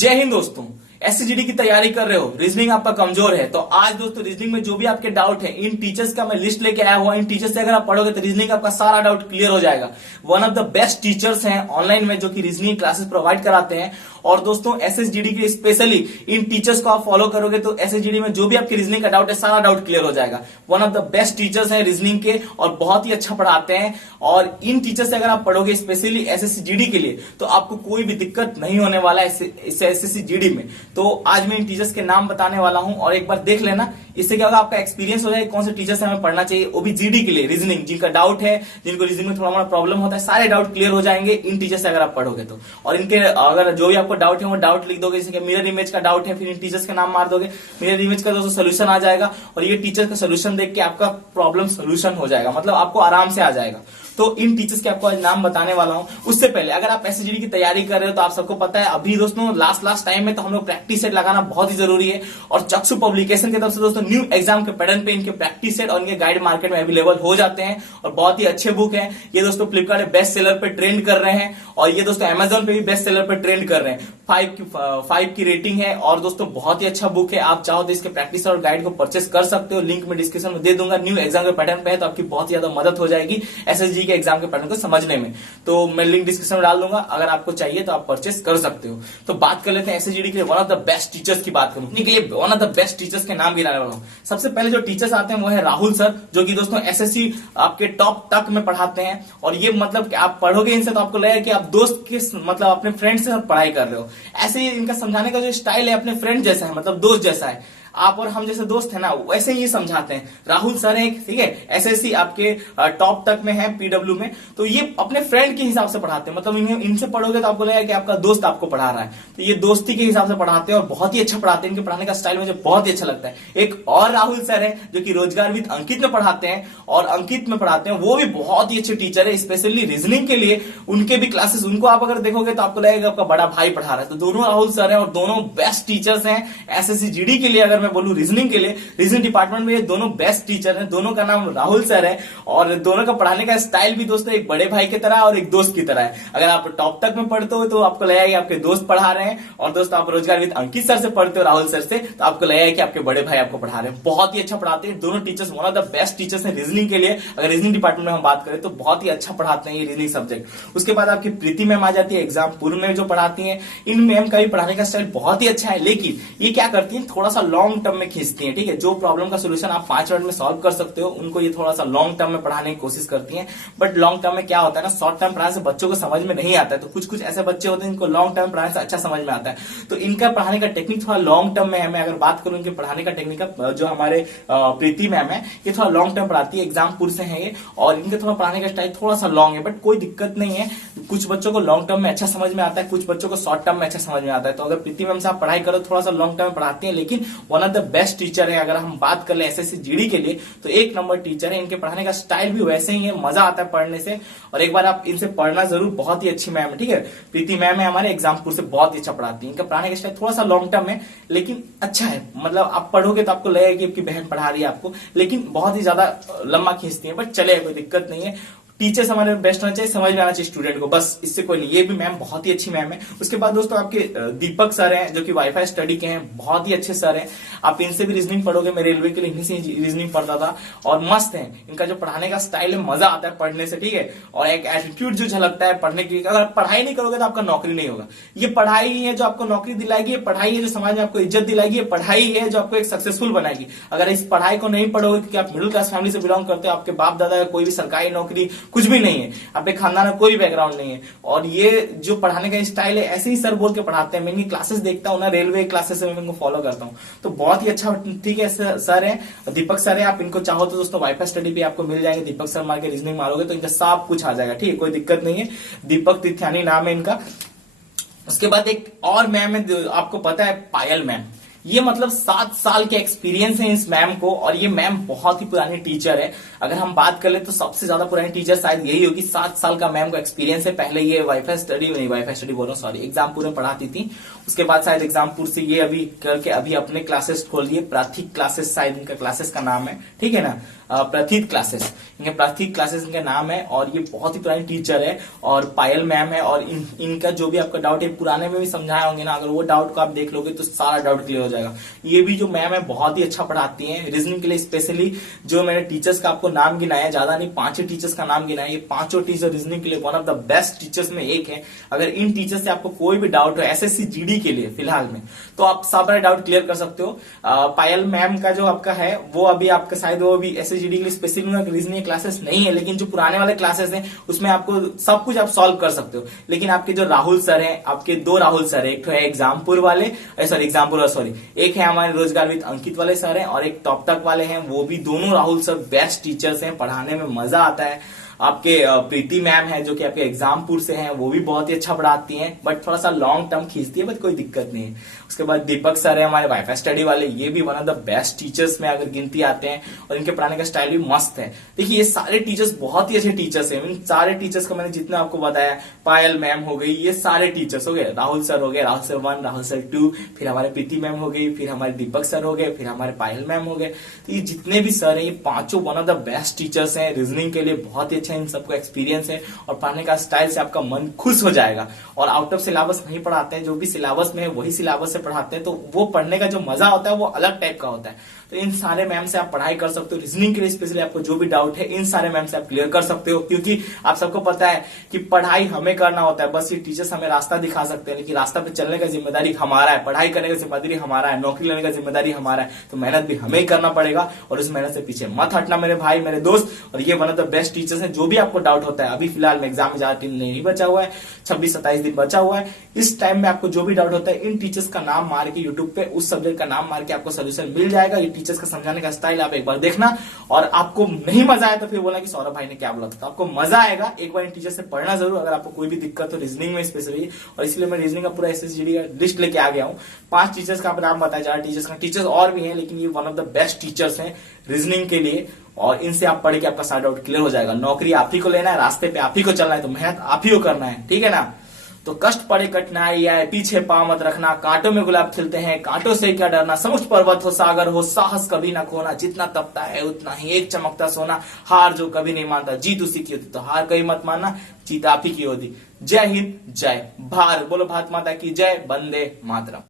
जय हिंद दोस्तों। एससीजीडी की तैयारी कर रहे हो, रीजनिंग आपका कमजोर है, तो आज दोस्तों रीजनिंग में जो भी आपके डाउट है इन टीचर्स का मैं लिस्ट लेके आया हुआ। इन टीचर्स से अगर आप पढ़ोगे तो रीजनिंग का आपका सारा डाउट क्लियर हो जाएगा। One of the best teachers हैं ऑनलाइन में जो कि रीजनिंग क्लासेस प्रोवाइड कराते हैं। और दोस्तों एसएसजीडी के स्पेशली इन टीचर्स को आप फॉलो करोगे तो एसएसजीडी में जो भी आपके रीजनिंग का डाउट है सारा डाउट क्लियर हो जाएगा। One of the best teachers हैं रीजनिंग के और बहुत ही अच्छा पढ़ाते हैं। और इन टीचर्स से अगर आप पढ़ोगे स्पेशली एसएसजीडी के लिए तो आपको कोई भी दिक्कत नहीं होने वाला है एसएसजीडी में। तो आज मैं इन टीचर्स के नाम बताने वाला हूं और एक बार देख लेना, इससे क्या होगा आपका एक्सपीरियंस हो जाएगा कौन से टीचर से हमें पढ़ना चाहिए, वो भी जीडी के लिए। रीजनिंग जिनका डाउट है, जिनको रीजनिंग में थोड़ा मोड़ा प्रॉब्लम होता है, सारे डाउट क्लियर हो जाएंगे इन टीचर से अगर आप पढ़ोगे तो। और इनके अगर जो भी आपको डाउट है वो डाउट लिख दोगे, जैसे कि मिरर इमेज का डाउट है, फिर इन टीचर्स का नाम मार दोगे, मिरर इमेज का दोस्तों सोल्यूशन आ जाएगा और ये टीचर का सोल्यूशन देख के आपका प्रॉब्लम सोल्यूशन हो जाएगा, मतलब आपको आराम से आ जाएगा। तो इन टीचर्स के आपको आज नाम बताने वाला हूं। उससे पहले अगर आप एसएसजीडी की तैयारी कर रहे हो तो आप सबको पता है अभी दोस्तों लास्ट टाइम में तो हम लोग प्रैक्टिस सेट लगाना बहुत ही जरूरी है। और चक्षु पब्लिकेशन की तरफ से दोस्तों न्यू एग्जाम के पैटर्न पे इनके प्रैक्टिस सेट और इनके गाइड मार्केट में अवेलेबल हो जाते हैं और बहुत ही अच्छे बुक है। ये दोस्तों फ्लिपकार्ट पे बेस्ट सेलर पे ट्रेंड कर रहे हैं और ये दोस्तों अमेजोन पे भी बेस्ट सेलर पे ट्रेंड कर रहे हैं। 5 की रेटिंग है और दोस्तों बहुत ही अच्छा बुक है। आप चाहो तो इसके प्रैक्टिस और गाइड को परचेस कर सकते हो, लिंक में डिस्क्रिप्शन में दे दूंगा। न्यू एग्जाम के पैटर्न पे है तो आपकी बहुत ही ज्यादा मदद हो जाएगी एसएसजी के एग्जाम के पैटर्न को समझने में। तो मैं लिंक डिस्क्रिप्शन में डाल दूंगा, अगर आपको चाहिए तो आप परचेस कर सकते हो। तो बात कर लेते हैं एसएसजीडी के one of the best teachers की बात करूं के लिए one of the best teachers के नाम गिनाने वाला हूं। सबसे पहले जो टीचर्स आते हैं वो है राहुल सर, जो कि दोस्तों एसएससी आपके टॉप तक में पढ़ाते हैं। और ये मतलब कि आप पढ़ोगे इनसे तो आपको लगेगा कि आप दोस्त के मतलब अपने फ्रेंड से पढ़ाई कर रहे हो। ऐसे ही इनका समझाने का जो स्टाइल है अपने फ्रेंड जैसा है, मतलब दोस्त जैसा है। आप और हम जैसे दोस्त है ना, वैसे ही समझाते हैं। राहुल सर है, ठीक है, एसएससी आपके टॉप तक में है पीडब्ल्यू में, तो ये अपने फ्रेंड के हिसाब से पढ़ाते हैं। मतलब इनसे पढ़ोगे तो आपको लगेगा कि आपका दोस्त आपको पढ़ा रहा है, तो ये दोस्ती के हिसाब से पढ़ाते हैं और बहुत ही अच्छा पढ़ाते हैं। इनके पढ़ाने का स्टाइल मुझे बहुत ही अच्छा लगता है। एक और राहुल सर है जो कि रोजगार विद अंकित में पढ़ाते हैं और अंकित में पढ़ाते हैं, वो भी बहुत ही अच्छे टीचर है स्पेशली रीजनिंग के लिए। उनके भी क्लासेस, उनको आप अगर देखोगे तो आपको लगेगा आपका बड़ा भाई पढ़ा रहा है। तो दोनों राहुल सर है और दोनों बेस्ट टीचर्स हैं एसएससी जीडी के लिए। अगर मैं बोलूं रीजनिंग के लिए, रीजनिंग डिपार्टमेंट में ये दोनों बेस्ट टीचर हैं। दोनों का नाम राहुल सर है और दोनों का पढ़ाने का स्टाइल भी दोस्तों एक बड़े भाई की तरह और एक दोस्त की तरह है। अगर आप टॉप तक में पढ़ते हो तो आपको लगेगा कि आपके दोस्त पढ़ा रहे हैं, और दोस्तों आप रोजगार विद अंकित सर से पढ़ते हो राहुल सर से, तो आपको लगेगा कि आपके बड़े भाई आपको पढ़ा रहे हैं। बहुत ही अच्छा पढ़ाते हैं दोनों teachers, one of the best teachers हैं रीजनिंग के लिए। अगर रीजनिंग डिपार्टमेंट में हम बात करें तो बहुत ही अच्छा पढ़ाते हैं ये रीजनिंग सब्जेक्ट। उसके बाद आपकी प्रीति मैम आ जाती है एग्जाम पूर्व में जो पढ़ाती है। इन मैम का भी पढ़ाने का स्टाइल बहुत ही अच्छा है, लेकिन ये क्या करती है थोड़ा सा लॉन्ग टर्म में खींचती है। ठीक है, जो प्रॉब्लम का सोल्यूशन आप 5 मिनट में सॉल्व कर सकते हो, उनको ये थोड़ा सा लॉन्ग टर्म में पढ़ाने की कोशिश करती हैं। बट लॉन्ग टर्म में क्या होता है ना, शॉर्ट टर्म पढ़ाने से बच्चों को समझ में नहीं आता है। तो कुछ ऐसे बच्चे होते हैं जिनको लॉन्ग टर्म पढ़ाने से अच्छा समझ में आता है। तो इनका पढ़ाने का टेक्निक थोड़ा लॉन्ग टर्म में है। मैं अगर बात करूं इनके पढ़ाने का टेक्निक का, जो हमारे प्रीति मैम है ये थोड़ा लॉन्ग टर्म पढ़ाती है, एग्जामपुर से है ये, और इनके थोड़ा पढ़ाने का स्टाइल थोड़ा सा लॉन्ग है। बट कोई दिक्कत नहीं है, कुछ बच्चों को लॉन्ग टर्म में अच्छा समझ में आता है, कुछ बच्चों को शॉर्ट टर्म में अच्छा समझ में आता है। तो अगर प्रीति मैम से आप पढ़ाई करो थोड़ा सा लॉन्ग टर्म में पढ़ाती है, लेकिन one of the best teacher है। अगर हम बात कर ले एसएससी जीडी के लिए तो एक नंबर टीचर है। इनके पढ़ाने का स्टाइल भी वैसे ही है, मजा आता है पढ़ने से। और एक बार आप इनसे पढ़ना जरूर, बहुत ही अच्छी मैम है। ठीक है, प्रीति मैम है हमारे एग्जामपुर से, बहुत ही अच्छा पढ़ाती है। इनका पढ़ाने का स्टाइल थोड़ा सा लॉन्ग टर्म है लेकिन अच्छा है। मतलब आप पढ़ोगे तो आपको लगेगा कि आपकी बहन पढ़ा रही है आपको, लेकिन बहुत ही ज्यादा लंबा खींचती है। बट चले, कोई दिक्कत नहीं है। टीचर्स हमारे बेस्ट होना चाहिए, समझ में आना चाहिए स्टूडेंट को, बस इससे कोई नहीं। ये भी मैम बहुत ही अच्छी मैम है। उसके बाद दोस्तों आपके दीपक सर हैं जो कि वाईफाई स्टडी के हैं, बहुत ही अच्छे सर हैं। आप इनसे भी रीजनिंग पढ़ोगे, मैं रेलवे के लिए इन्हीं से रीजनिंग पढ़ता था और मस्त है। इनका जो पढ़ाने का स्टाइल है, मजा आता है पढ़ने से। ठीक है, और एक एटीट्यूड जो झलकता है पढ़ने की। अगर पढ़ाई नहीं करोगे तो आपका नौकरी नहीं होगा। ये पढ़ाई ही है जो आपको नौकरी दिलाएगी, ये पढ़ाई है जो समाज में आपको इज्जत दिलाएगी, ये पढ़ाई है जो आपको एक सक्सेसफुल बनाएगी। अगर इस पढ़ाई को नहीं पढ़ोगे, क्योंकि आप मिडिल क्लास फैमिली से बिलोंग करते हो, आपके बाप दादा कोई भी सरकारी नौकरी कुछ भी नहीं है, आपके खानदान में कोई बैकग्राउंड नहीं है, और ये जो पढ़ाने का स्टाइल है ऐसे ही सर बोल के पढ़ाते हैं। मैं इनकी क्लासेस देखता हूँ ना, रेलवे क्लासेस में मैं इनको फॉलो करता हूँ, तो बहुत ही अच्छा ठीक है सर है, दीपक सर है। आप इनको चाहो तो दोस्तों वाईफाई स्टडी पे आपको मिल जाएंगे। दीपक सर मार के रीजनिंग मारोगे तो इनका सब कुछ आ जाएगा। ठीक है, कोई दिक्कत नहीं है। दीपक तिथ्यानी नाम है इनका। उसके बाद एक और मैम है, आपको पता है, पायल मैम। ये मतलब 7 साल के एक्सपीरियंस है इस मैम को, और ये मैम बहुत ही पुरानी टीचर है। अगर हम बात कर ले तो सबसे ज्यादा पुरानी टीचर शायद यही होगी। 7 साल का मैम को एक्सपीरियंस है। पहले ये वाईफाई स्टडी बोल रहा हूँ, सॉरी, एग्जामपुर में पढ़ाती थी। उसके बाद शायद एग्जामपुर से ये अभी करके अभी अपने क्लासेस खोल दिए, प्राथमिक क्लासेस शायद इनका क्लासेस का नाम है। ठीक है ना, प्रथित क्लासेस। इनके प्रथित क्लासेस इनका नाम है और ये बहुत ही पुरानी टीचर है और पायल मैम है। और इनका जो भी आपका डाउट है पुराने में भी समझाए होंगे ना, अगर वो डाउट को आप देख लोगे तो सारा डाउट क्लियर हो जाएगा। ये भी जो मैम है बहुत ही अच्छा पढ़ाती हैं रीजनिंग के लिए स्पेशली। जो मैंने टीचर्स का आपको नाम गिनाया, ज्यादा नहीं 5 टीचर्स का नाम गिनाया, ये 5 टीचर रीजनिंग के लिए one of the best teachers में एक है। अगर इन टीचर से आपको कोई भी डाउट हो एसएससी जीडी के लिए फिलहाल में, तो आप सारा डाउट क्लियर कर सकते हो। पायल मैम का जो आपका है वो अभी आपका शायद वो भी एसएससी जीडी के लिए स्पेशली रीजनिंग क्लासेस नहीं है, लेकिन जो पुराने वाले क्लासेस हैं उसमें आपको सब कुछ आप सॉल्व कर सकते हो। लेकिन आपके जो राहुल सर हैं, आपके 2 राहुल सर है, एक तो है एग्जामपुर वाले, एक है हमारे रोजगार विद अंकित वाले सर हैं और एक टॉप तक वाले हैं। वो भी दोनों राहुल सर बेस्ट टीचर्स हैं, पढ़ाने में मजा आता है। आपके प्रीति मैम है जो कि आपके एग्जामपुर से हैं, वो भी बहुत ही अच्छा पढ़ाती हैं, बट थोड़ा सा लॉन्ग टर्म खींचती है, बट कोई दिक्कत नहीं है। उसके बाद दीपक सर है हमारे वाईफाई स्टडी वाले, ये भी one of the best teachers में अगर गिनती आते हैं और इनके पढ़ाने का स्टाइल भी मस्त है। देखिए ये सारे टीचर्स बहुत ही अच्छे टीचर्स हैं। इन सारे टीचर्स को मैंने जितना आपको बताया, पायल मैम हो गई, ये सारे टीचर्स हो गए, राहुल सर हो गए, राहुल सर 1, राहुल सर 2, फिर हमारे प्रीति मैम हो गई, फिर हमारे दीपक सर हो गए, फिर हमारे पायल मैम हो गए। तो ये जितने भी सर हैं ये 5 one of the best teachers हैं रीजनिंग के लिए, बहुत ही अच्छा इन सबको एक्सपीरियंस है और पढ़ने का स्टाइल से आपका मन खुश हो जाएगा। और आउट ऑफ सिलेबस नहीं पढ़ाते हैं, जो भी सिलेबस में है वही सिलेबस से पढ़ाते हैं, तो वो पढ़ने का जो मजा होता है वो अलग टाइप का होता है। तो इन सारे मैम से आप पढ़ाई कर सकते हो रीजनिंग के लिए स्पेशली। आपको जो भी डाउट है इन सारे मैम से आप क्लियर कर सकते हो, क्योंकि आप सबको पता है कि पढ़ाई हमें करना होता है, बस ये टीचर्स हमें रास्ता दिखा सकते हैं, लेकिन रास्ता पे चलने का जिम्मेदारी हमारा है, पढ़ाई करने का जिम्मेदारी हमारा है, नौकरी लेने का जिम्मेदारी हमारा है। तो मेहनत भी हमें ही करना पड़ेगा और उस मेहनत से पीछे मत हटना मेरे भाई मेरे दोस्त। और ये one of the best teachers हैं। जो भी आपको डाउट होता है, अभी फिलहाल में एग्जाम में ज्यादा दिन नहीं बचा हुआ है, 26-27 दिन बचा हुआ है, इस टाइम में आपको जो भी डाउट होता है इन टीचर्स का नाम मार के यूट्यूब पे उस सब्जेक्ट का नाम मार के आपको सोल्यूशन मिल जाएगा। ये टीचर्स का समझाने का स्टाइल आप एक बार देखना, और आपको नहीं मजा आया तो फिर बोला कि सौरभ भाई ने क्या बोला था। तो आपको मजा आएगा, एक बार इन टीचर से पढ़ना जरूर अगर आपको कोई भी दिक्कत हो रीजनिंग में स्पेशली। और इसलिए मैं रीजनिंग का पूरा एसएसजीडी का लिस्ट लेके आ गया हूँ। 5 टीचर्स का नाम बताया जा रहा है, टीचर्स और भी हैं, लेकिन ये one of the best teachers हैं रीजनिंग के लिए। और इनसे आप पढ़ के आपका सारा डाउट क्लियर हो जाएगा। नौकरी आप ही को लेना है, रास्ते पे आप ही को चलना है, तो मेहनत आप ही को करना है, ठीक है ना। तो कष्ट पड़े कठिनाई आए पीछे पांव मत रखना, कांटों में गुलाब खिलते हैं, कांटों से क्या डरना, समुद्र पर्वत हो सागर हो, साहस कभी ना खोना, जितना तपता है उतना ही एक चमकता सोना, हार जो कभी नहीं मानता जीत उसी की होती, तो हार कभी मत मानना, जीत आप ही की होती। जय हिंद, जय भारत, बोलो भारत माता की जय, वंदे मातरम।